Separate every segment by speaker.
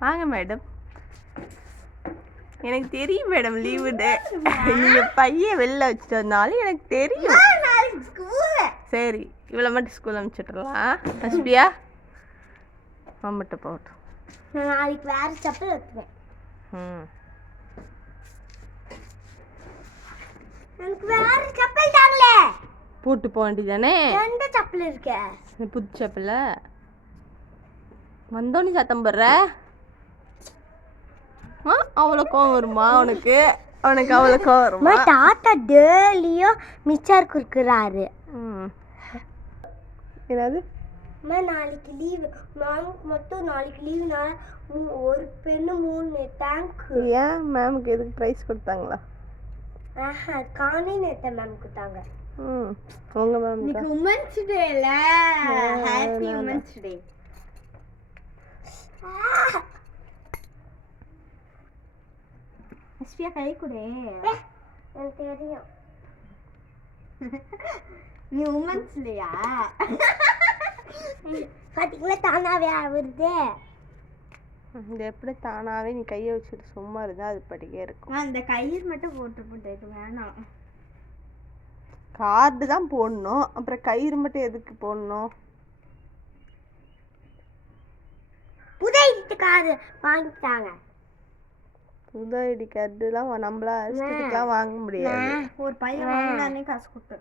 Speaker 1: வாங்க மேடம். எனக்கு தெரியும் மேடம் லீவுன்னு நீங்க பையன் வெளில வச்சுட்டு வந்தாலும் எனக்கு தெரியும். சரி இவ்வளோ மட்டும் ஸ்கூல் அனுப்பிச்சிட்றலாம் ஹஸ்பியா மட்டும் போகட்டும்.
Speaker 2: நான் நாளைக்கு வேற செப்பல் வைப்பேன்.
Speaker 1: ம்.
Speaker 2: எனக்கு வேற செப்பல் தாங்களே.
Speaker 1: போட்டு போக வேண்டியதானே
Speaker 2: எந்த செப்பல் இருக்க?
Speaker 1: புது செப்பல வந்தோடனே சத்தம் போடுற? ஆ அவ்வளோ கோவம் வருமா அவனுக்கு அவனுக்கு அவ்வளோ கோவம் வருமா?
Speaker 2: தாத்தா டெய்லியும் மிச்சர் குடுக்குறாரு
Speaker 1: ம். என்னது?
Speaker 2: அம்மா நாளைக்கு லீவு. மேமுக்கு மட்டும் நாளைக்கு லீவுனால ஒரு பெண்ணு மூணு டேங்க்
Speaker 1: ஏன் மேமுக்கு எதுக்கு ப்ரைஸ் கொடுத்தாங்களா?
Speaker 2: ஆஹா காணி நேத்த மேம் கொடுத்தாங்க.
Speaker 1: ம் உங்கள் மேம்
Speaker 2: இன்னைக்கு உமன்ஸ் டேல ஹாப்பி உமன்ஸ் டே அஸ்பியா கை கொடு. எனக்கு தெரியும். நீ உமன்ஸ் டேயா பாத்தீங்களா தானாவே வருது
Speaker 1: இது எப்படி தானாகவே நீ கையை வச்சுட்டு சும்மா இருந்தால் அது படிக்கே இருக்கும்.
Speaker 2: நான் இந்த கயிறு மட்டும் போட்டு போட்டு இது வேணாம்.
Speaker 1: கார்டு தான் போடணும். அப்புறம் கயிறு மட்டும் எதுக்கு போடணும்?
Speaker 2: புதையிட்டுக்காது வாங்கிட்டாங்க
Speaker 1: புது ஐடி கார்டுலாம் நம்மளா இஷ்டத்துக்குலாம் வாங்க முடியாது.
Speaker 2: ஒரு பையன் வாங்கினானே காசு கொடுத்து.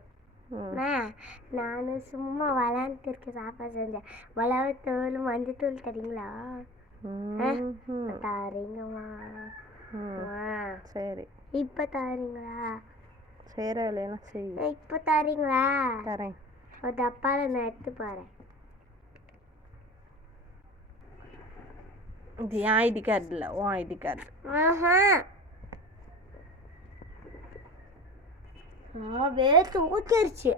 Speaker 2: நான் சும்மா விளையாண்டுருக்கு சாப்பாடு செஞ்சேன் மிளகாத்தூள் மஞ்சத்தூள் தரீங்களா?
Speaker 1: ம், ம்,
Speaker 2: தாரீங்கம்மா.
Speaker 1: சரி.
Speaker 2: இப்போ தாரீங்களா?
Speaker 1: செய்கிற வேலையெல்லாம் செய்.
Speaker 2: இப்போ தாரீங்களா?
Speaker 1: தரேன்.
Speaker 2: ஒரு டப்பால நான் எடுத்து போகிறேன்
Speaker 1: இது என் ஐடி கார்டு இல்லை உன் ஐடி கார்டு
Speaker 2: ஆஹா. வேத்து ஊத்திருச்சு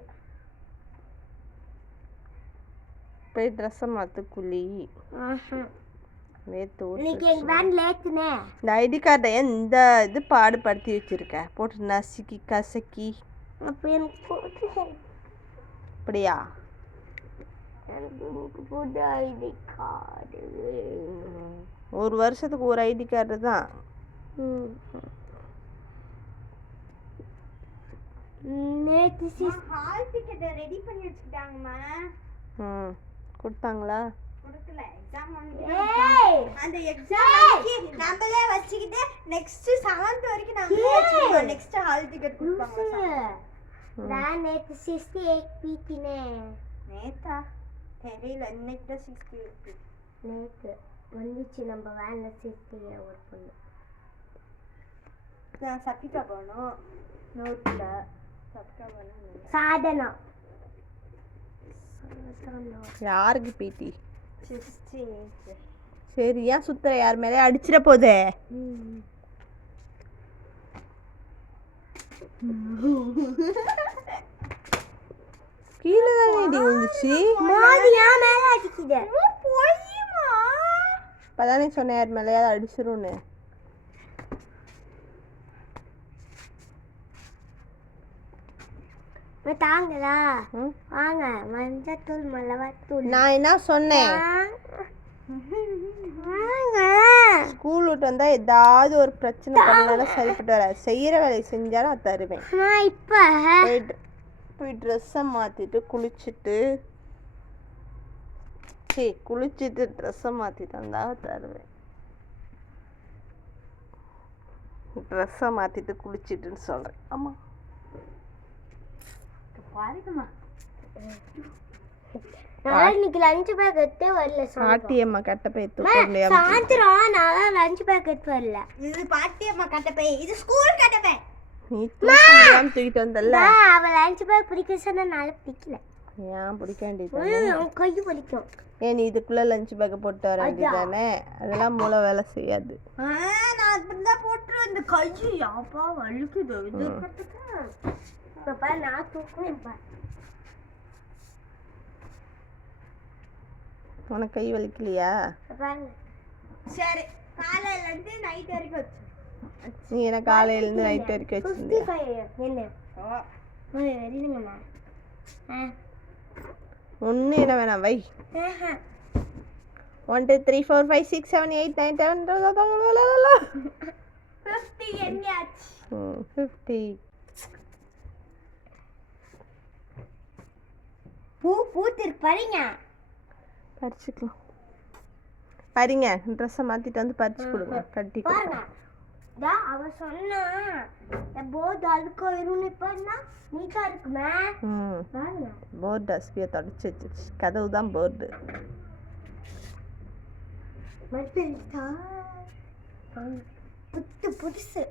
Speaker 1: போய் ட்ரெஸ்ஸை மாற்று குழி. ஊத்து.
Speaker 2: இன்னைக்கு எங்க வேன் லேத்துனே
Speaker 1: இந்த ஐடி கார்டை இந்த இது பாடுபடுத்தி வச்சிருக்க? போட்டு நசுக்கி கசக்கி.
Speaker 2: அப்போ எனக்கு போட்டு
Speaker 1: அப்படியா?
Speaker 2: எனக்கு புது ஐடி கார்டு வேணும்.
Speaker 1: ஒரு வருஷத்துக்கு ஒரு ஐடி கார்டு தான்.
Speaker 2: ம். நேத்து சிஸ் ஹால் டிக்கெட் ரெடி பண்ணி வச்சுட்டாங்கம்மா
Speaker 1: ம். கொடுத்தாங்களா?
Speaker 2: கொடுக்கல. எக்ஸாம் அந்த எக்ஸாம் நம்மளே வச்சுக்கிட்டு நெக்ஸ்ட் செவன்த் வரைக்கும் நம்மளே வச்சுக்கணும் நெக்ஸ்ட் ஹால் டிக்கெட் கொடுப்பாங்க நான் நேத்து சிக்ஸ்டி எயிட் பீத்தினே நேத்தா? தெரியல. இன்னைக்கு தான் சிக்ஸ்டி எயிட் நேத்து. வந்துச்சு. நம்ம வேன்ல சிக்ஸ்டி ஒரு பொண்ணு. நான் சப்பிக்கா போகணும் நோட்டில் சப்பிக்கா போகணும் சாதனம்
Speaker 1: யாருக்கு பிடி
Speaker 2: சிக்ஸ்டி எயிட்
Speaker 1: சரி ஏன் சுத்துற? யார் மேலே அடிச்சிட போதே? கீழே தான் இடி விழுந்துச்சு?
Speaker 2: மோதியா மேல அடிக்குது.
Speaker 1: இப்போதானே சொன்னேன் யார் மேலேயாவது அடிச்சிரும்னு.
Speaker 2: தாங்களா? வாங்க மஞ்சத்தூள் மிளகாத்தூள்.
Speaker 1: நான் என்ன சொன்னேன்? ஸ்கூல் விட்டு வந்தால் ஏதாவது ஒரு பிரச்சனை பண்ணாலும் சரிப்பட்டு வராது. செய்கிற வேலையை செஞ்சாலும் நான் தருவேன்.
Speaker 2: இப்ப?
Speaker 1: போய் ட்ர- போய் ட்ரெஸ்ஸை மாற்றிட்டு குளிச்சுட்டு சரி குளிச்சுட்டு ட்ரெஸ்ஸை மாற்றிட்டு வந்தால் தருவேன். ட்ரெஸ்ஸை மாற்றிட்டு குளிச்சுட்டுன்னு சொல்கிறேன் ஆமாம்
Speaker 2: பாருங்கம்மா. நான் இன்னைக்கு லஞ்ச் பேக் எடுத்தே வரல
Speaker 1: பாட்டியம்மா கட்ட போய் தூக்க முடியாம
Speaker 2: சாயந்தரம் நான் லஞ்ச் பேக் எடுத்து வரல. இது பாட்டியம்மா கட்டப்பை இது ஸ்கூல் கட்டப்பை
Speaker 1: நீ தூக்க வந்தல்ல?
Speaker 2: அவ லஞ்ச் பேக் பிடிக்க சொன்னனால பிடிக்கல.
Speaker 1: ஏன் பிடிக்க வேண்டியது
Speaker 2: கை வலிக்கும்.
Speaker 1: ஏன் நீ இதுக்குள்ள லஞ்ச் பேக்கை போட்டு வர வேண்டியதானே அதெல்லாம் மூளை வேலை செய்யாது.
Speaker 2: நான் அப்படிதான் போட்டு இந்த கை அப்பா வலிக்குது. இப்போ நான் தூக்குவேன்
Speaker 1: உனக்கு கை வலிக்கலையா?
Speaker 2: சரி காலையில இருந்து நைட் வரைக்கும் வச்சு
Speaker 1: நீ என்ன காலையிலேருந்து நைட் வரைக்கும்
Speaker 2: ஃபைவ் என்ன?
Speaker 1: ஒன்றும் என்ன வேணாம் வை. One two three four five six seven eight nine ten
Speaker 2: fifty பூ பூத்திருக்கு பாருங்க
Speaker 1: பறிச்சுக்கலாம். பறிங்க. ட்ரெஸ்ஸை மாற்றிட்டு வந்து பறிச்சு கொடுங்க. கட்டி
Speaker 2: இதா அவ சொன்னா போர்டு அழுக்காயிரும்னு இப்பன்னா நீட்டா இருக்குமே.
Speaker 1: போர்டு அஸ்பியை தொடச்சி வச்சிருச்சு. கதவு தான் போர்டு
Speaker 2: புத்து புதுசு.